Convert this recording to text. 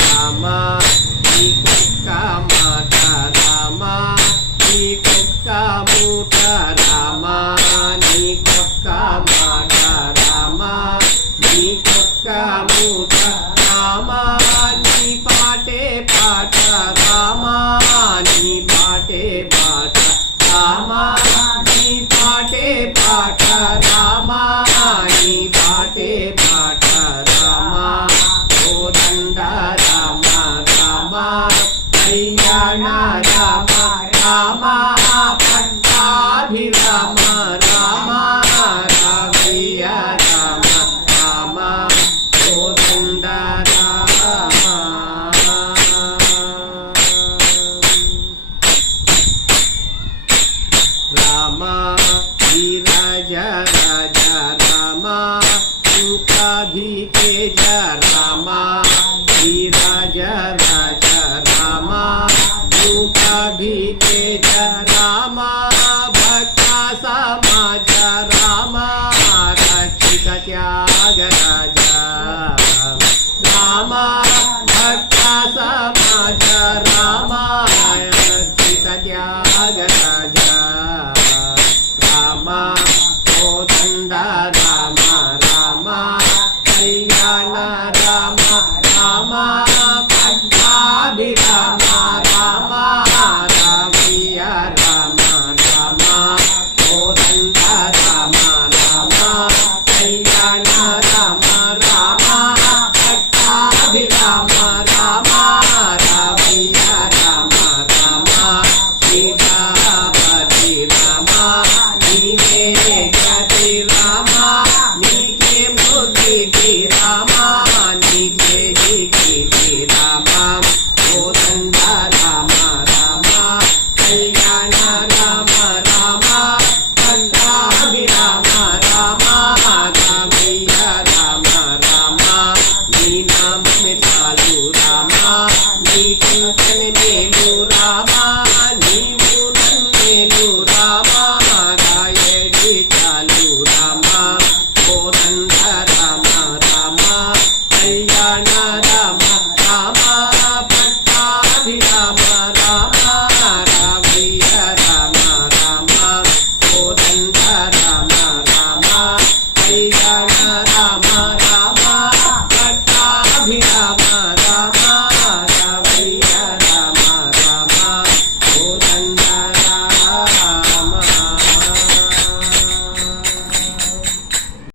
రామ నీ కుక్క మాట రామ నీ కుక్క మూట రామ నీ కుక్క మాట రామ నీ కుక్క మూట రామ నీ పాటే పాట రామ నీ పాటే పాట రామ నీ పాటే పాట రామ నీ పాటే పాట రామ కోదండ రామ రామ కళ్యాణ రామ రామ పట్టాభిరామ రామ రామయ్య రామ రామ కోదండ రామ రామ వీరజ రాజ రామ సుఖాభితేజ రామ వీరజ రాజ రామ సుఖాభితేజ రామ భక్త సమాజ రామ రక్షిత త్యాగ రాజ రామ భక్త సమాజ రామ రక్షిత త్యాగ రాజ రామ కోదండ రామ రామ కళ్యాణ రామ రామ పట్టాభిరామ రామ రామయ్య రామ రామ కోదండ రామ రామ కళ్యాణ రామ రామ పట్టాభిరామ రామ రామయ్య రామ రామ సీతాపతి రామ నీకే గతి రామ నీకే బుద్ధి రామ నీకే గిరి రామ కోదండ రామ రామ కళ్యాణ రామ రామ పట్టాభిరామ రామ రామయ్య రామ రామ నీ నామమే చాలు రామ నీ చింతనే మేలు రామ నీవు నన్నేలు రామ రాయడి చాలు రామ కోదండ రామ రామ కళ్యాణ రామ రామ పట్టాభిరామ రామ రామయ్య రామ రామ కోదండ రామ రామ కళ్యాణ రామ